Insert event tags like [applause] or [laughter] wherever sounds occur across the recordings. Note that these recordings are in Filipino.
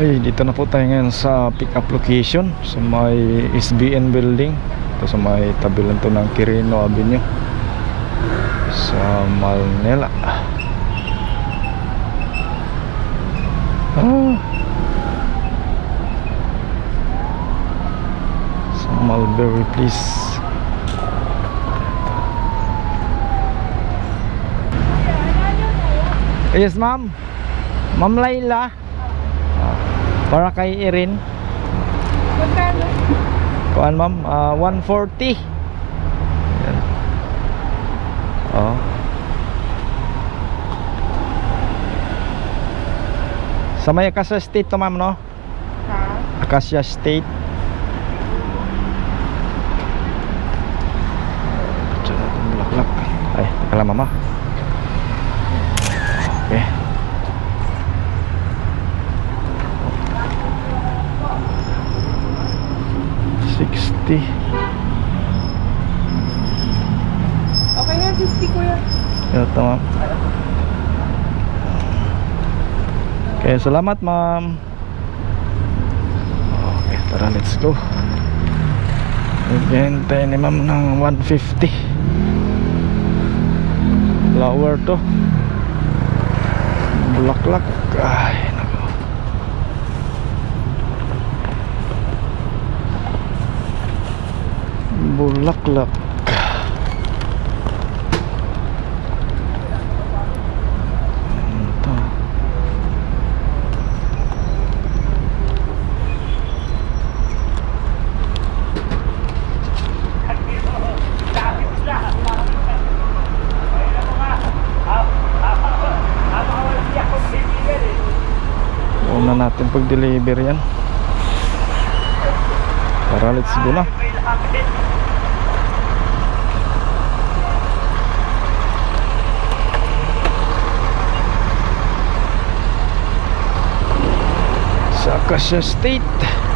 Ay, dito na po tayo ngayon sa pick up location sa may SBN building. Ito sa may tabi lang to ng Quirino Avenue sa Malnela. Ah. Sa Mulberry please. Yes, ma'am. Ma'am Laila. Para kay Erin. Magkano? Kuan ma'am, ah, 140. Yan. Oh. Sa may Acacia State to ma'am no? Ha? Acacia State. Diyan natin bulaklak. Ay, teka lang mama. Oke Okay na, ya. Ya Yo, tama. Okay, salamat ma'am. Okay, tara, let's go. Ibigay ini Mam 150. Lower tuh. Blok Ah, Bulaklak. Una natin pag-deliver yan. Tara, let's go na. Sa Acacia State.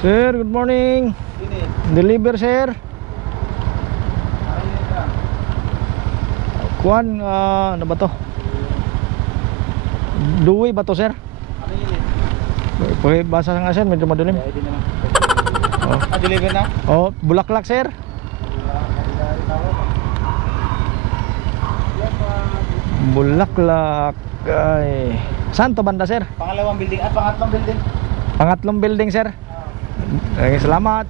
Sir, good morning. Deliver, sir. Kuan, ah, ano ba to? Duwi ba to, sir? Pwede basa nga, sir. Medyo madilim. Oh, Ah, deliver na? oh bulaklak, sir. Bulaklak. Ay. Saan to banda, sir? Pangalawang building at pangatlong building. Pangatlong building, sir. Okay, salamat.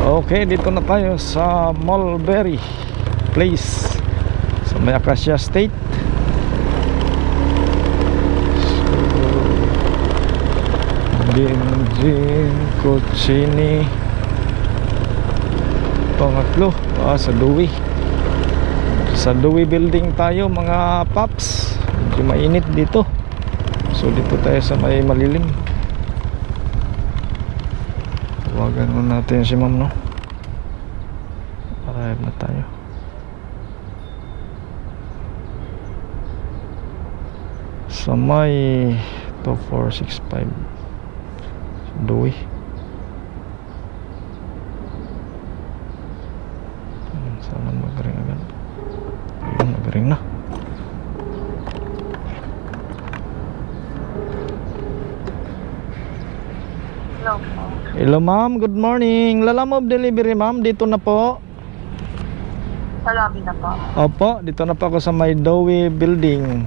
Okay, dito na tayo sa Mulberry Place. Sa may Acacia State. So, Benjin Cucini Pangatlo ah, sa Dewey. Sa Dewey Building tayo mga paps. Medyo mainit dito. So dito tayo sa may malilim Tawagan mo natin si ma'am no? Arrive na tayo. Sa may 2465 Dewey Sana magaling agad. Ayun, magaling na Hello po. Hello ma'am, good morning. Lalamove delivery ma'am, dito na po. Sa lobby na po. Opo, dito na po ako sa may Dowie Building.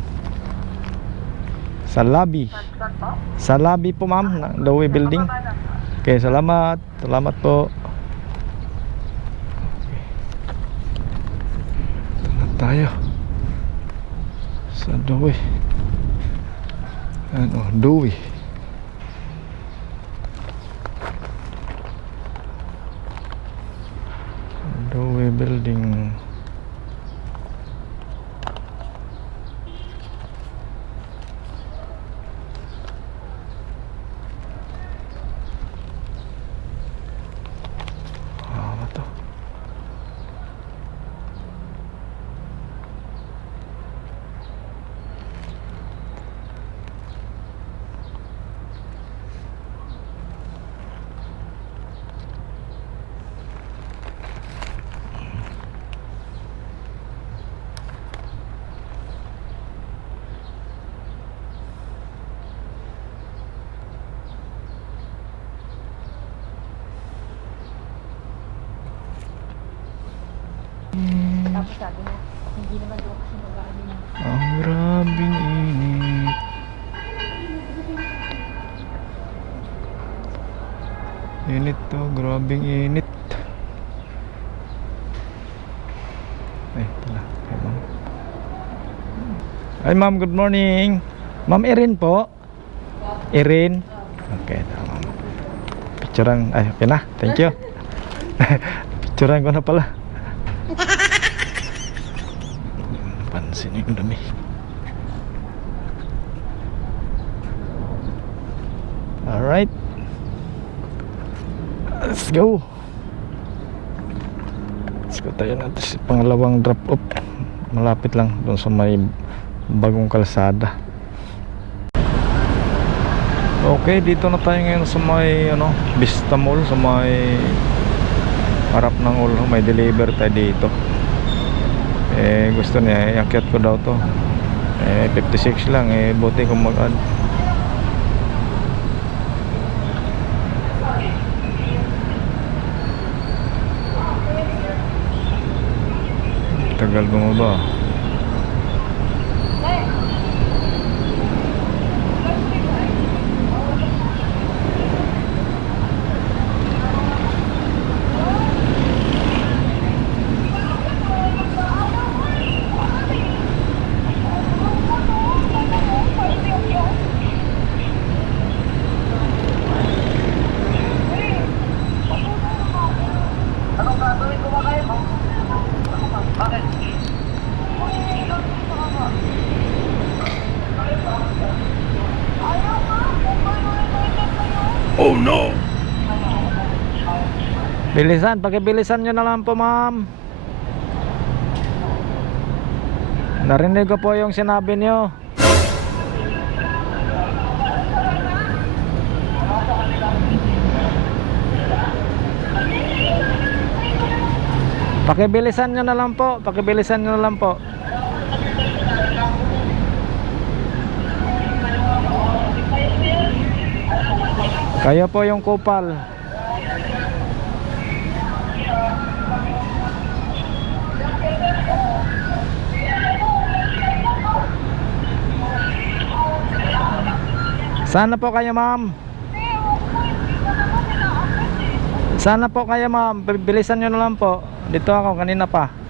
Sa lobby. Sa lobby po ma'am, ng Dowie Building. Na. Okay, salamat. Salamat po. Na tayo. Sa Dowie. Ano, Dowie. Building. Sabi niya, hindi naman doon kasi magaling na. Ang grabing init. Init to, grabing init. Ay, tala. Ay, ma'am. Ay, ma'am, good morning. Ma'am Erin po. Erin. Okay, tama. Picturean, ay, okay na. Thank you. [laughs] Picturean ko na pala. Pansin yung dumi. Alright. Let's go. Let's go tayo natin sa pangalawang drop off. Malapit lang doon sa may bagong kalsada. Okay, dito na tayo ngayon sa may ano, Vista Mall sa may harap ng ulo, may deliver tayo dito. Eh gusto niya, iakyat ko daw to. Eh 56 lang, eh buti kung mag-add. Tagal bumaba. Oh no! Bilisan, pakibilisan nyo na lang po ma'am. Narinig ko po yung sinabi nyo. Pakibilisan nyo na lang po, pakibilisan nyo na lang po. Kayo po yung kupal. Sana po kayo ma'am. Sana po kayo ma'am. Bilisan nyo na lang po. Dito ako kanina pa.